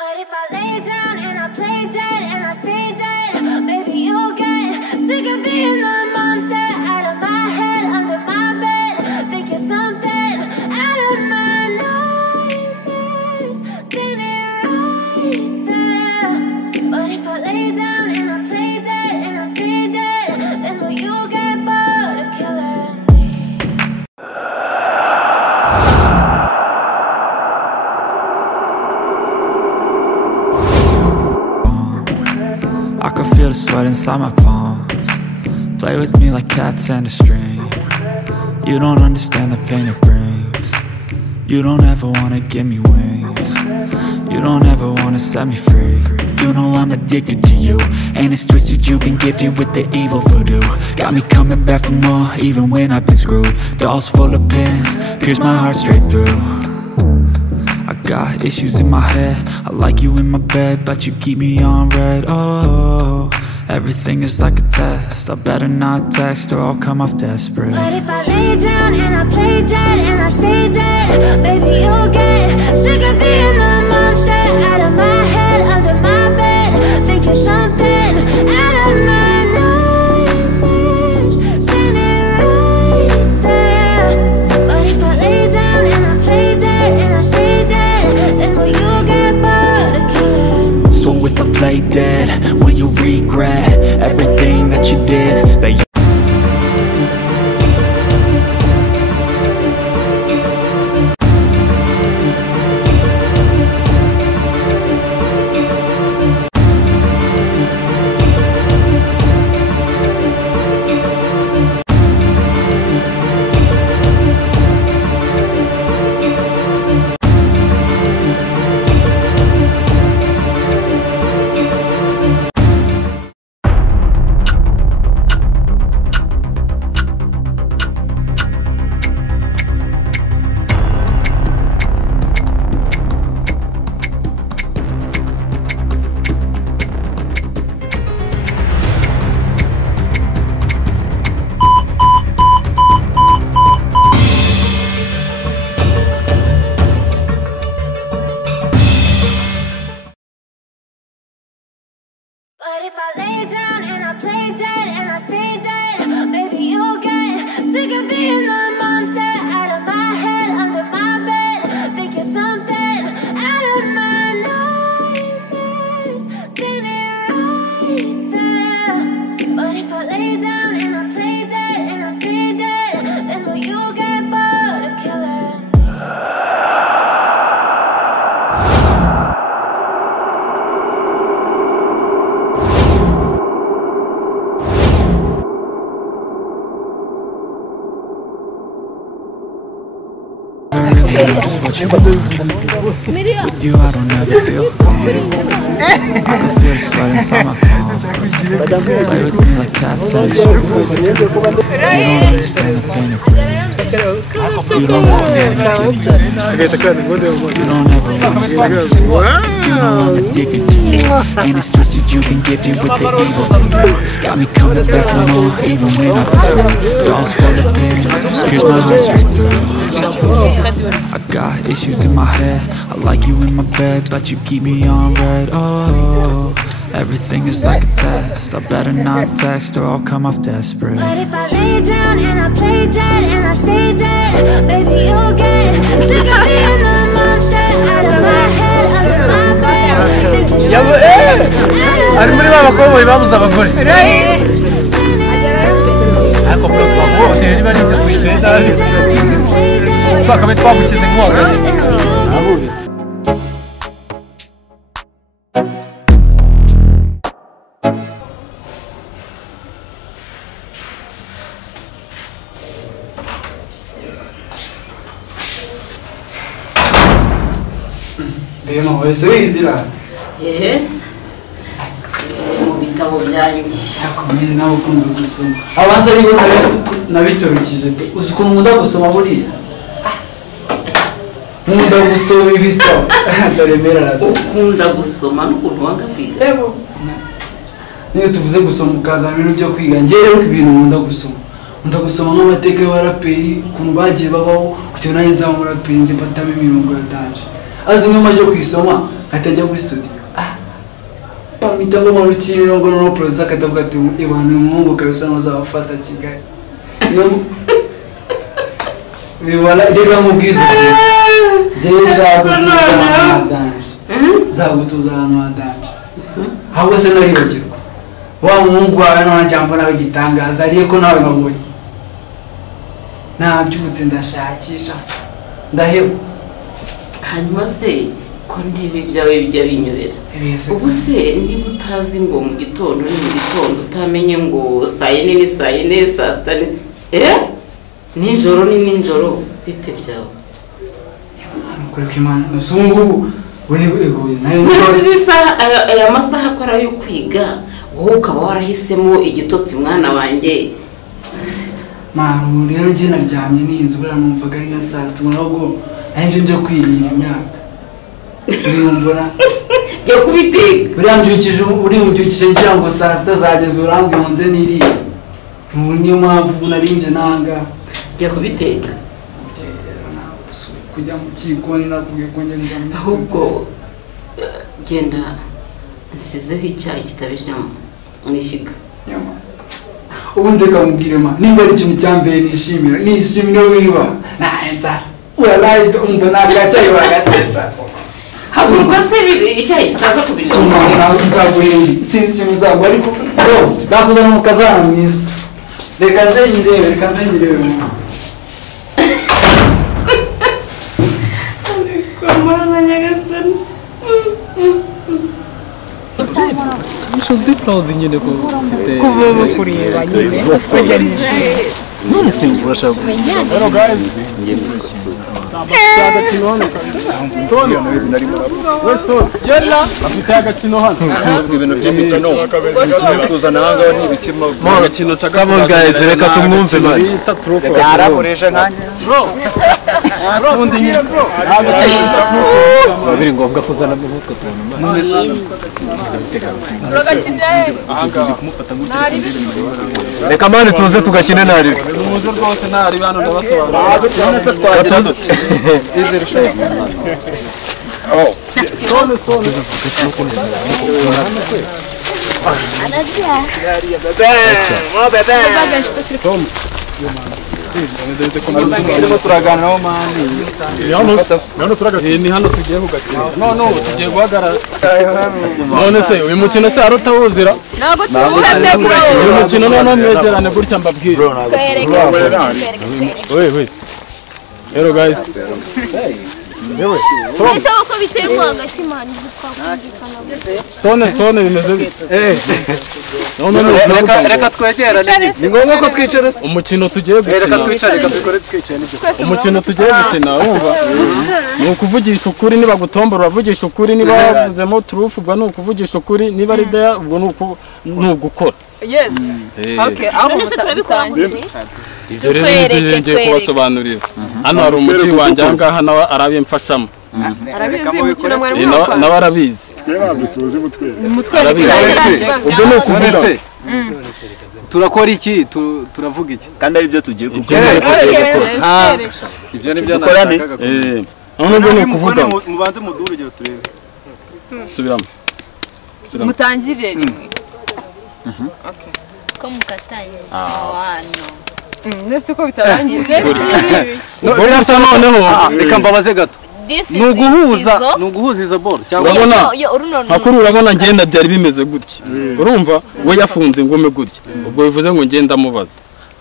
But if I lay down and I play dead and I stay dead, maybe you'll get sick of being the monster out of my head, under my bed. Think you're something out of my nightmares, standing right there. But if I lay down and I play dead and I stay dead, then will you get bored of killing me? I can feel the sweat inside my palms. Play with me like cats and a string. You don't understand the pain it brings. You don't ever wanna give me wings. You don't ever wanna set me free. You know I'm addicted to you, and it's twisted. You've been gifted with the evil voodoo. Got me coming back for more, even when I've been screwed. Dolls full of pins, pierce my heart straight through. I got issues in my head. I like you in my bed, but you keep me on red. Oh, everything is like a test. I better not text or I'll come off desperate. But if I lay down and I play dead and I stay dead, maybe you'll get sick of being the monster out of my head, under my bed. Think you're something out of my nightmares, standing right there. But if I lay down and I play dead and I stay dead, then will you get bored of killing me? So if I play dead, will you regret everything that you did? That you But if I lay down and I play dead and I stay dead, maybe you'll get sick of being the monster out of my head, under my bed. Think you're something out of my nightmares, standing right there. But if I lay down and I play dead and I stay dead, then will you get bored of killing me? With you, I don't ever feel calm. I can feel the sweat inside my palms. Play with me like cats and a string. You don't understand the pain it brings. You don't ever wanna give me. You don't ever wanna set me free. You know I'm addicted to you, and it's twisted. You've been gifted with the evil voodoo. Got me coming back for more, even when I've been screwed. Dolls full of pins, pierce my heart straight through. I got issues in my head. I like you in my bed, but you keep me on red. Oh, everything is like a test. I better not text or I'll come off desperate. But if I lay down and I play dead and I stay dead, maybe you'll get sick of being the monster out of my head, under my bed. Think you're something out of my nightmares. Bema wese wizira. Mu bitabo byanjye. Akomeye nawe ukunda gusoma. Abanza ari nabitorukije. Ukuntu nkunda gusoma buriya. Nkunda gusoma ibitabo. Daremera rasa. Ukunda gusoma n'ukuntu wanga kwiga. Yego. Niyo tuvuze gusoma ukazana ibintu byo kwiga. Ngereho ibintu nkunda gusoma. Nkunda gusoma nk'amateka y'abaraperi, ukuntu bagiye babaho, kugira nanjye nzaba umuraperi njye mfatamo imirongo yatanje. Azi nk'amaje kwisoma atajya muri studio pamita ngo marukiri ngo no producer akatavuga ati ibana umuhungu kabisa n'uzabafata Kigali yo bibona rega mu bwizo nzagutuza ahantu hadanje ahubwo se naribagirwa wa muhungu wawe n'abajyamba nawe gitangaza ariye ko nawe babonye nabyutse ndashakisha ndaheba hanyuma se ko ndebe ibyawe bijya binyobera ubu se niba utazi ngo mu gitondo ni mu gitondo utamenye ngo saa yine ni saa yine saa sita nijoro ni nijoro bite byawe kureka imana uzungu uri egoye nayo aya masaha akora yo kwiga wowe ukaba warahisemo igitotsi mwana wanjye maru rero njye naryamye n'inzu baramumvaga ari nka saa sita nabwo nanjye njya kwirira imyaka urimbona jya kubiteka urimubyukije ngira ngo saa sita zageze urambwe nze niriye niyo mpamvu narinje nanga jya kubiteka kujya mu kikoni nakubwiye ko njye njya ahubwo genda nsizeho icyayi kitabirira mu ishyiga ubu ndeka mubwire ma nimba ari ikintu cya mbere nishimira wiba nta urabaye umva nagacyayi bagateza hazuka se icyayi kitaza kubirira nzaguhindi sinzi ikintu nzagu ariko nzakuzana mu kazana mwiza reka nze nyirebe Mwana nyagasani should be proud nyine ko kuba kureba nyine none seems Russia. Hello guys. afite agakino hano ibintu by'imikino kuzana hanga n'ibikimo mu gakino come on guys reka tumwumve man yarakoresha nkanjye bro undi nyine bro biri ngombwa kuzana mu mutwe tubona none reka mani tuze tugakine nari muzo rwose nari bano ndabasobanura izere oh turaganiraho mani ni hano tugiye kugakina no tugiye guhagarara none se uyu mukino se arutawuzira ntabwo tuwutegura uyu mukino noneho mwegerane gutya mbabwire we hello guys yewe ese uko bicaye mu hagati mani stone bimeze reka twegerane ni ngombwa ko twicara umukino tugiye gukina reka dukore twicaye umukino tugiye gukina wumva ni ukuvugisha ukuri niba gutombora uravugisha ukuri niba wavuzemo turufu ubwo ni ukuvugisha ukuri niba ari daya ubwo ni ugukora yes okay aho turabitangiye ibyo rero ngiye kubasobanurira hano hari umuti wanjye aha ngaha nawe arabimfashamo arabizi umukino mwari nawe arabizi ubwo ni ukuvuga turakora iki turavuga iki kandi ari byo tugiye gukora ibyo ni byo dukorane nubwo ni ukuvuga mubanze muduhe urugero turebe subiramo mutangirire rimwe okay ko mukataye nese ko bitarangiye urasa noneho reka mbabaze gato nuguhuza izo ball cyangwa hakuru urabona ngenda byari bimeze gutya urumva we yafunze ngome gutya ubwo bivuze ngo ngenda mubaza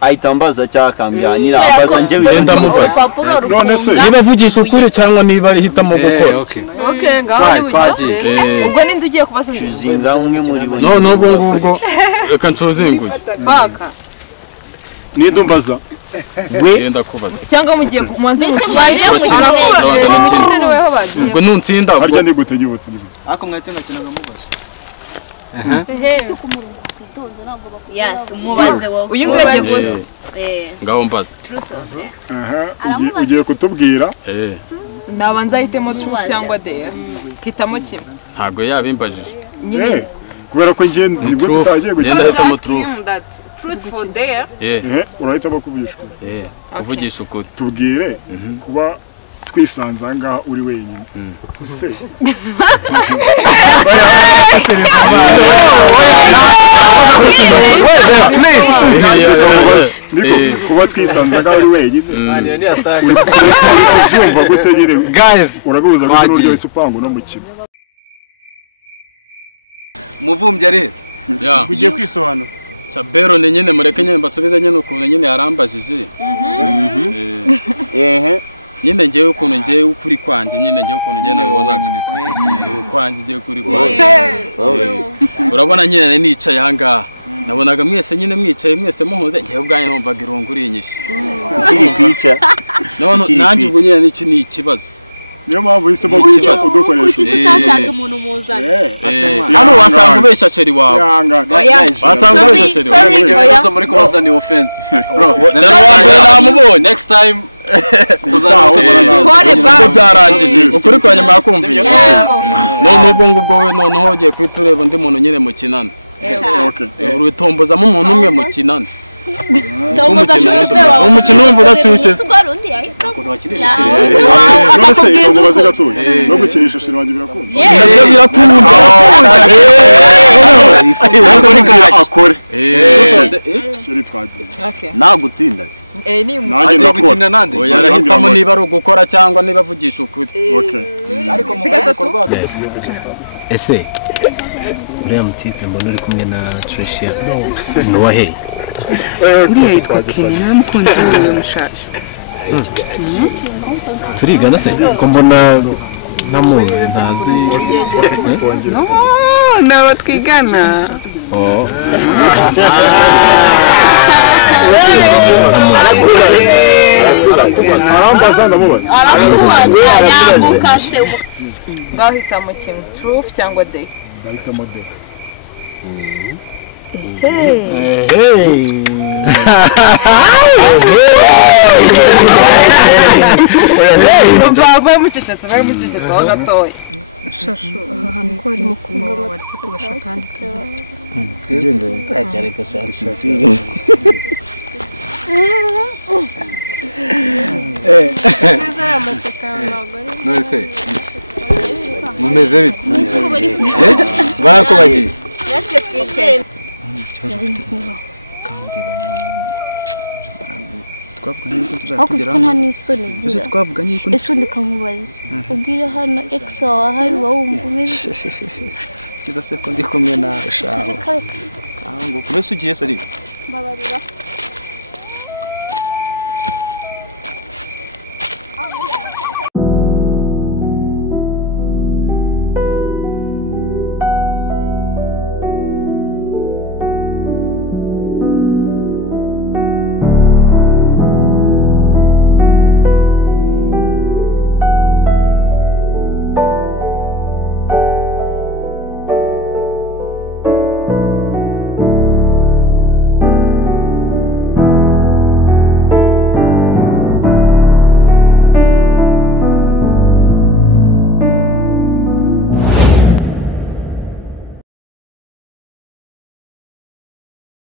ayitambaza cyakambya nyira abaza nje wenda mubaza none se niba vugisha ukuri cyangwa niba ari hitamo gukora okay ngaho ni bujye ubwo ninde ugiye kubaza uzinga umwe muri bo no ubwo reka ncozenguye baka nidumbaza we ndakubaza cyangwa mugiye kumanza bagiye gukina ubwo nuntsinda harya ni gutegibutse ako mwatsinda kinaga mubaza ese ku murongo kwitonda ntabwo bakwiye yes umubaze wowe uyu nguyu agiye gusa ngaho mbaza ugiye kutubwira nabanza ahitemo truth cyangwa dare hitamo kimwe ntago yabimbajije nyine kubera ko ngiye nibwo tutagiye gukina truth for dare urahitamo kuvugisha kuvugisha ukuri tubwire kuba twisanza ngaha uri wenyine se kuba twisanza ngaha uri wenyine ubyumva gute nyine urabibuza ko n'uburyo wese upanga no mukino muvumbye ari ugiye kwisobanura Sabero ni nyine mureke nyine mbasubize nyine ukuntu nyine yarambajije nyine ngewe ukuntu ngewe ukuri kwanje nyine ngewe ukuntu ngewe nabibonaga kwanje ngewe ukuri kwanje urabona nyine nicaye aha ngaha nabonaga mwese nyine mwicaye mwese muhuze ngewe ubwanjye numvaga irungu urinyishe kwica nanjye ubwo nyine n'iki ni ikibazo niyo mpamvu hisemo guca udukoresha kuki utashatse umuntu muzana hano wasanga ubeshya sheri wawe wasanga ubeshya sheri wawe ikibazo muri kubaza ni offense bro namubonye next time tuzarangije ukuri kwa nyuma yakumvise nubwo ngubwo we noneho ugiye kwita ureba undi muntu nyine mukinana urutombozamo umuntu umwe mukinana umukino wumva udashyushye se no gukinisha shiri wanjye birakunda akore shiri twagiye nagutsinda nanjye gukina nande yarahitamo niba ari ugukora cyangwa niba avugisha ukuri ese uriya mutipe mbona uri kumwe na Tricia ni uwahe uriya yitwa Kenny n'umukunzi we mushatse turigana se ko mbona ntamuzi ntazi nabo twigana ngaho hitamo kimwe truth cyangwa day ndahitamo day bari mucecetse ho gatoya shasho ahantu ko harimo kumara watse tugashaka kandi tugende reka shasho nose mumeze bite bakubagiye ako nta n'isoni ugira ese undi kankubaza ubwire hano ex wawe ahari uba wumva umeze kiza se ko ndi kumwe nawe shaho ngo kumese ugiye se ari mbabarira